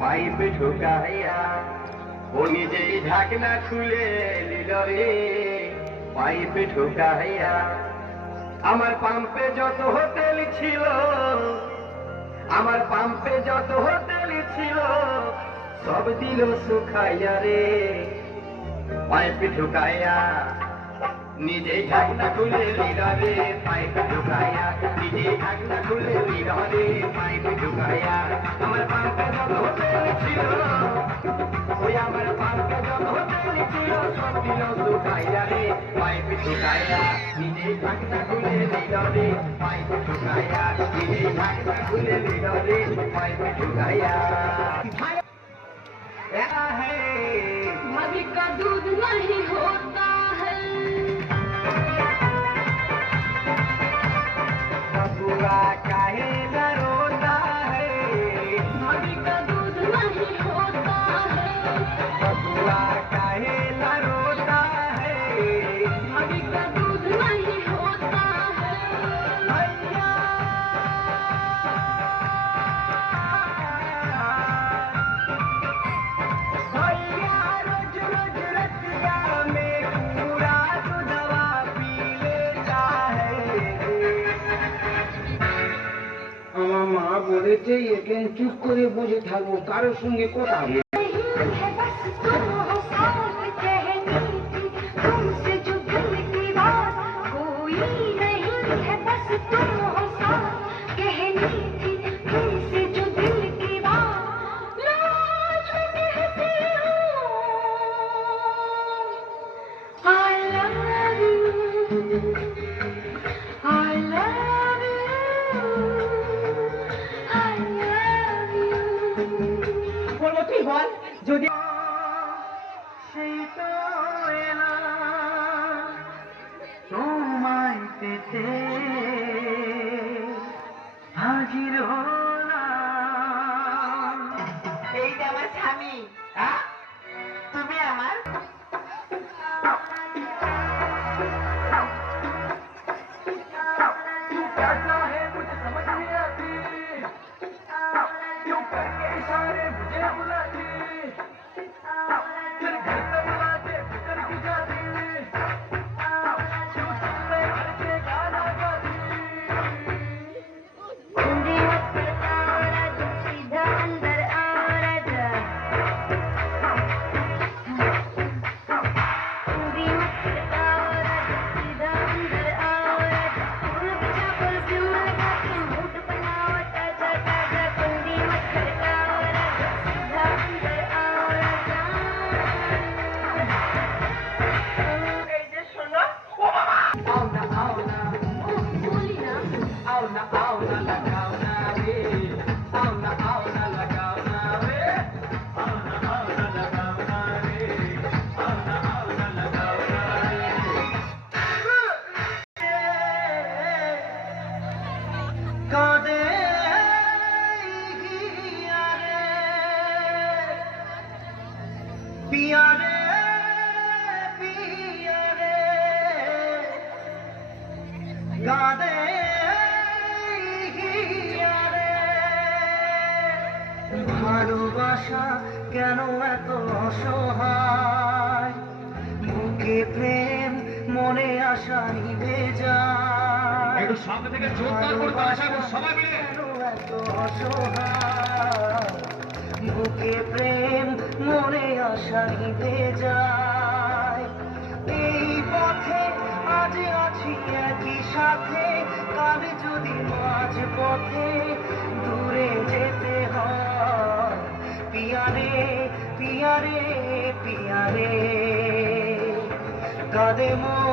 পাইপে ঢুকাইয়া ও নিজেই ঢাকনা খুলে নিল রে পাইপে ঢুকাইয়া। আমার পাম্পে যত হোটেল ছিল, আমার পাম্পে যত হোটেল ছিল সব দিল শুকাইয়া রে পাইপে ঢুকাইয়া। নিজেই ঢাকনা খুলে নিল রে পাইপে ঢুকাইয়া, নিজেই ঢাকনা খুলে নিল রে পাইপে ঢুকাইয়া। আমার পাম্পে যত হোটেল ছিল, ওই আমার পাম্পে যত হোটেল ছিল সব দিল শুকাইয়া রে পাইপে ঢুকাইয়া। নিজেই ঢাকনা খুলে নিল রে পাইপে ঢুকাইয়া, নিজেই ঢাকনা খুলে নিল রে পাইপে ঢুকাইয়া। मधु का दूध नहीं होता है, बबुआ काहे न रोता है, मधु का दूध नहीं होता है, बबुआ काहे न रोता है। मधु का दूध नहीं होता है, भैया भैया रोज रोज रतिया में पूरा तो दवा पी लेता है। আমার মা বলেছে একে চুপ করে বসে থাকবো, কারোর সঙ্গে কথা বলবো না। नहीं है बस तुम हो साथ कहनी थी, तुमसे जो दिल की बात कोई नहीं है, बस तुम हो साथ कहनी थी, तुमसे जो दिल की बात लाज में कहती हूँ। I love you, I love you, I love you। বলবো তুই বল, যদি সেই তো এলা তোমায় পেতে হাজির হলাম। এই যে আমার স্বামী, হ্যাঁ তুমি আমার तू कैसा है मुझे समझ नहीं आती, क्यों करके इशारे मुझे बुलाती, फिर घर पे बुलाते फिकर की जाती, क्यों तुमने घर के गाना गाती। हिंदी मत बताओ राजा, सीधा अंदर आओ राजा। हिंदी मत बताओ राजा, सीधा अंदर आओ राजा। फूल बिछा परफ्यूम लगा के मूड बनाओ ताजा ताजा। हिंदी मत बताओ राजा, सीधा अंदर आओ राजा। এই যে শোনো, ও বাবা आओ ना बोली ना आओ ना लगाओ ना रे, आओ ना लगाओ ना रे, आओ ना लगाओ ना रे, आओ ना लगाओ ना रे। कादे हिया रे पिया रे पिया रे কাঁদে হিয়া রে। ভালোবাসা কেন এত অসহায়, বুকে প্রেম মনে আশা নিভে যায়। একটু সামনে থেকে জোরদার করে তালি চাইবো সবাই মিলে। কেন এত অসহায়, বুকে প্রেম মনে আশা নিভে যায়। এই পথে আজ আছি একই সাথে, কাল যদি মাঝ পথে দূরে যেতে হয়। পিয়া রে পিয়া রে পিয়া রে, কাঁদে মন